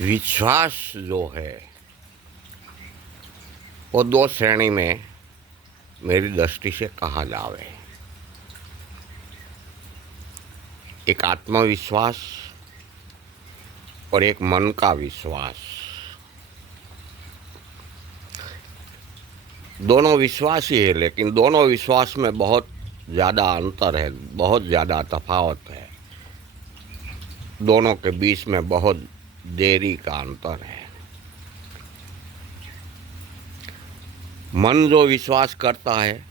विश्वास जो है वो दो श्रेणी में मेरी दृष्टि से कहा जावे। एक आत्मविश्वास और एक मन का विश्वास। दोनों विश्वास ही है, लेकिन दोनों विश्वास में बहुत ज़्यादा अंतर है, बहुत ज़्यादा तफावत है। दोनों के बीच में बहुत देरी का अंतर है। मन जो विश्वास करता है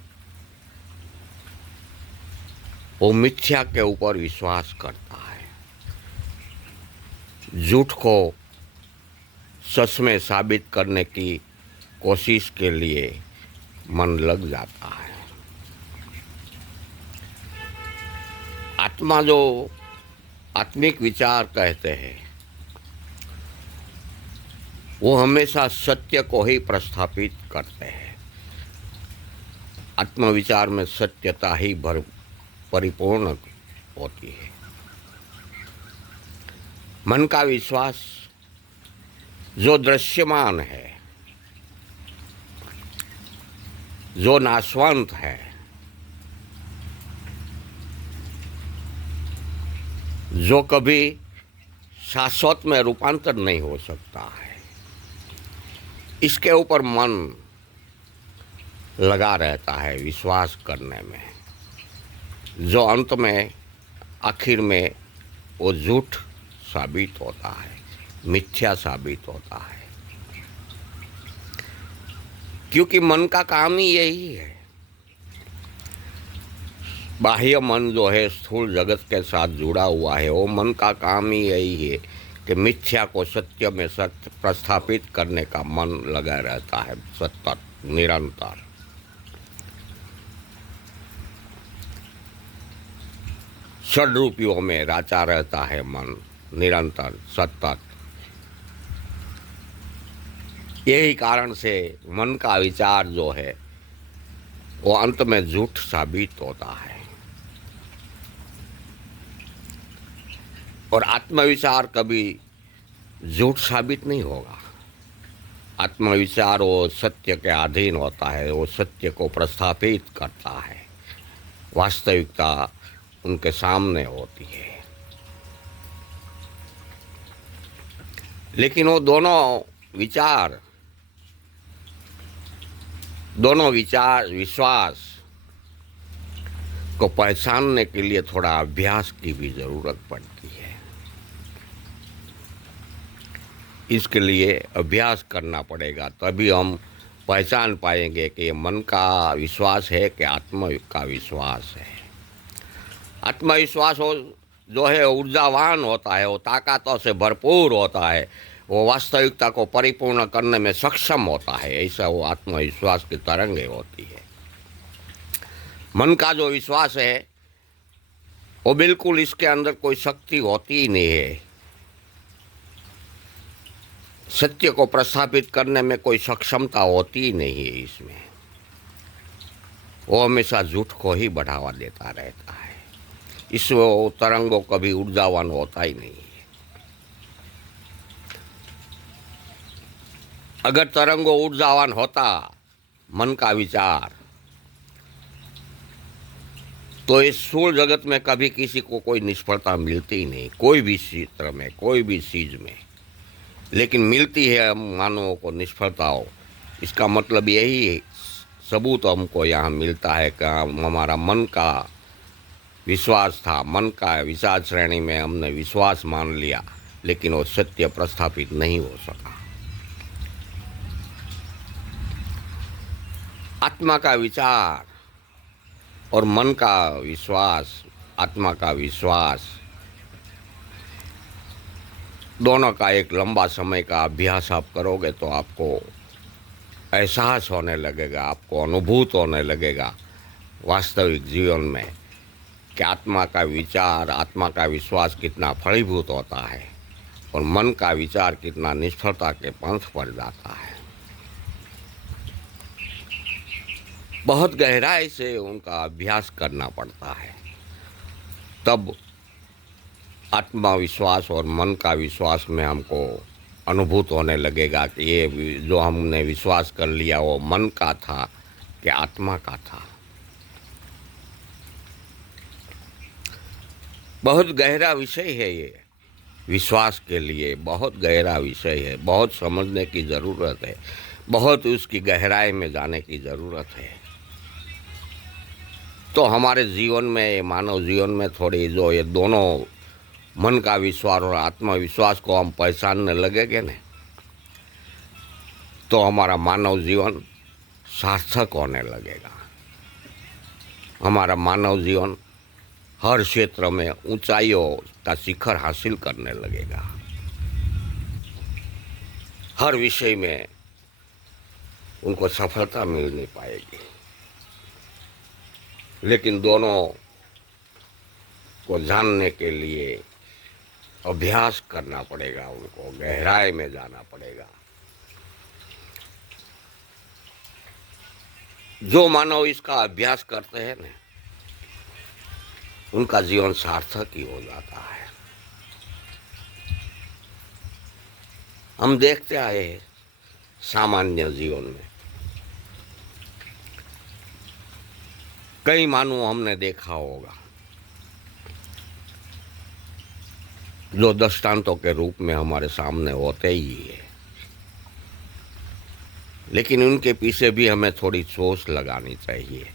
वो मिथ्या के ऊपर विश्वास करता है, झूठ को सच में साबित करने की कोशिश के लिए मन लग जाता है। आत्मा जो आत्मिक विचार कहते हैं वो हमेशा सत्य को ही प्रस्थापित करते हैं। आत्मविचार में सत्यता ही परिपूर्ण होती है। मन का विश्वास जो दृश्यमान है, जो नाशवंत है, जो कभी शाश्वत में रूपांतर नहीं हो सकता है, इसके ऊपर मन लगा रहता है विश्वास करने में, जो अंत में आखिर में वो झूठ साबित होता है, मिथ्या साबित होता है। क्योंकि मन का काम ही यही है। बाह्य मन जो है स्थूल जगत के साथ जुड़ा हुआ है, वो मन का काम ही यही है कि मिथ्या को सत्य में सत्य प्रस्थापित करने का मन लगा रहता है सतत निरंतर। षड्रूपियों में राचा रहता है मन निरंतर सतत। यही कारण से मन का विचार जो है वो अंत में झूठ साबित होता है। और आत्मविचार कभी झूठ साबित नहीं होगा। आत्मविचार वो सत्य के अधीन होता है, वो सत्य को प्रस्थापित करता है, वास्तविकता उनके सामने होती है। लेकिन वो दोनों विचार विश्वास को पहचानने के लिए थोड़ा अभ्यास की भी जरूरत पड़ती है। इसके लिए अभ्यास करना पड़ेगा, तभी हम पहचान पाएंगे कि ये मन का विश्वास है कि आत्मा का विश्वास है। आत्मविश्वास हो जो है ऊर्जावान होता है, वो ताकतों से भरपूर होता है, वो वास्तविकता को परिपूर्ण करने में सक्षम होता है। ऐसा वो आत्मविश्वास की तरंगें होती है। मन का जो विश्वास है वो बिल्कुल इसके अंदर कोई शक्ति होती ही नहीं है। सत्य को प्रस्थापित करने में कोई सक्षमता होती ही नहीं है इसमें। वो हमेशा झूठ को ही बढ़ावा देता रहता है। इसमें वो तरंगों कभी ऊर्जावान होता ही नहीं है। अगर तरंगों ऊर्जावान होता मन का विचार, तो इस स्थूल जगत में कभी किसी को कोई निष्फलता मिलती ही नहीं, कोई भी क्षेत्र में, कोई भी चीज में। लेकिन मिलती है हम मानवों को निष्फलताओं। इसका मतलब यही है, सबूत हमको यहाँ मिलता है कि हमारा मन का विश्वास था, मन का विचार श्रेणी में हमने विश्वास मान लिया, लेकिन वो सत्य प्रस्थापित नहीं हो सका। आत्मा का विचार और मन का विश्वास, आत्मा का विश्वास, दोनों का एक लंबा समय का अभ्यास आप करोगे तो आपको एहसास होने लगेगा, आपको अनुभूत होने लगेगा वास्तविक जीवन में कि आत्मा का विचार, आत्मा का विश्वास कितना फलीभूत होता है और मन का विचार कितना निष्फलता के पंथ पर जाता है। बहुत गहराई से उनका अभ्यास करना पड़ता है, तब आत्मविश्वास और मन का विश्वास में हमको अनुभूत होने लगेगा कि ये जो हमने विश्वास कर लिया वो मन का था कि आत्मा का था। बहुत गहरा विषय है ये, विश्वास के लिए बहुत गहरा विषय है, बहुत समझने की ज़रूरत है, बहुत उसकी गहराई में जाने की ज़रूरत है। तो हमारे जीवन में, मानव जीवन में थोड़ी जो ये दोनों मन का विश्वास और आत्मविश्वास को हम पहचानने लगेंगे न, तो हमारा मानव जीवन सार्थक होने लगेगा। हमारा मानव जीवन हर क्षेत्र में ऊंचाइयों का शिखर हासिल करने लगेगा। हर विषय में उनको सफलता मिल नहीं पाएगी। लेकिन दोनों को जानने के लिए अभ्यास करना पड़ेगा, उनको गहराई में जाना पड़ेगा। जो मानव इसका अभ्यास करते हैं ना, उनका जीवन सार्थक ही हो जाता है। हम देखते आए सामान्य जीवन में कई मानव हमने देखा होगा जो दृष्टांतों के रूप में हमारे सामने होते ही है, लेकिन उनके पीछे भी हमें थोड़ी सोच लगानी चाहिए।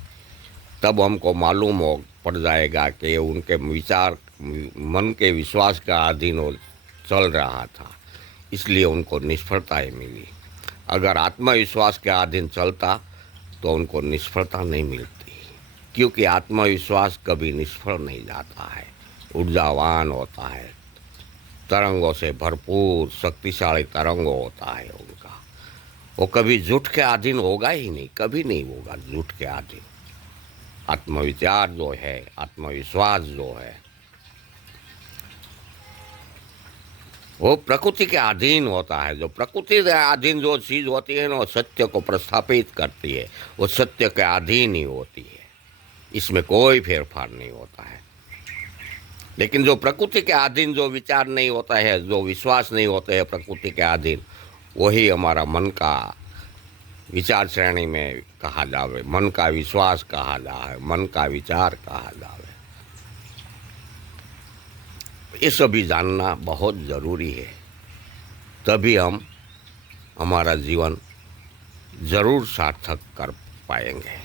तब हमको मालूम हो पड़ जाएगा कि उनके विचार मन के विश्वास का अधीन हो चल रहा था, इसलिए उनको निष्फलताएं मिली। अगर आत्मविश्वास के अधीन चलता तो उनको निष्फलता नहीं मिलती, क्योंकि आत्मविश्वास कभी निष्फल नहीं जाता है, ऊर्जावान होता है, तरंगों से भरपूर शक्तिशाली तरंगों होता है उनका। वो कभी झूठ के अधीन होगा ही नहीं, कभी नहीं होगा झूठ के अधीन। आत्मविचार जो है, आत्मविश्वास जो है, वो प्रकृति के अधीन होता है। जो प्रकृति के अधीन जो चीज़ होती है ना, वो सत्य को प्रस्थापित करती है, वो सत्य के अधीन ही होती है, इसमें कोई फेरफार नहीं होता है। लेकिन जो प्रकृति के अधीन जो विचार नहीं होता है, जो विश्वास नहीं होते है प्रकृति के अधीन, वही हमारा मन का विचार श्रेणी में कहा जावे, मन का विश्वास कहा जाए, मन का विचार कहा जावे। ये सभी जानना बहुत ज़रूरी है, तभी हम हमारा जीवन ज़रूर सार्थक कर पाएंगे।